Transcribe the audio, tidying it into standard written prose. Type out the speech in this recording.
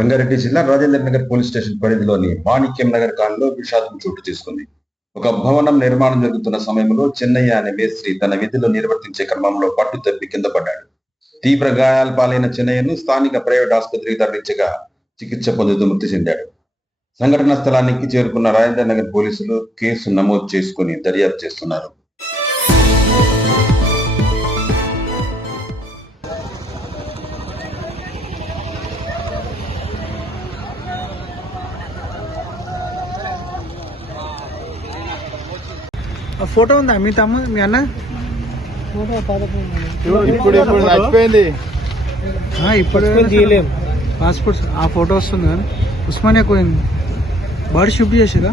రంగారెడ్డి జిల్లా Rajendra Nagar police station పరిధిలోని మాణిక్యం నగర్ కాలనీలో విషాదం చోటు చేసుకుంది. ఒక భవనం నిర్మాణం జరుగుతున్న సమయంలో చెన్నయ్య అనే మేస్త్రి తన విధులు నిర్వర్తించే క్రమంలో పట్టు తప్పి కింద పడ్డాడు. తీవ్ర గాయాల పాలైన చెన్నయ్యను స్థానిక ప్రైవేట్ ఆసుపత్రికి తరలించగా చికిత్స పొందుతూ మృతి చెందాడు. సంఘటన స్థలానికి చేరుకున్న రాజేంద్ర నగర్ పోలీసులు కేసు నమోదు చేసుకుని దర్యాప్తు చేస్తున్నారు. ఫోటో ఉందా మీ మీ అన్న ఇప్పుడు చచ్చిపోయింది. ఇప్పుడు తీయలేం పాస్పోర్ట్. ఆ ఫోటో వస్తుంది కానీ ఉస్మానియా పోయింది. బాడీ షిఫ్ట్ చేసిరా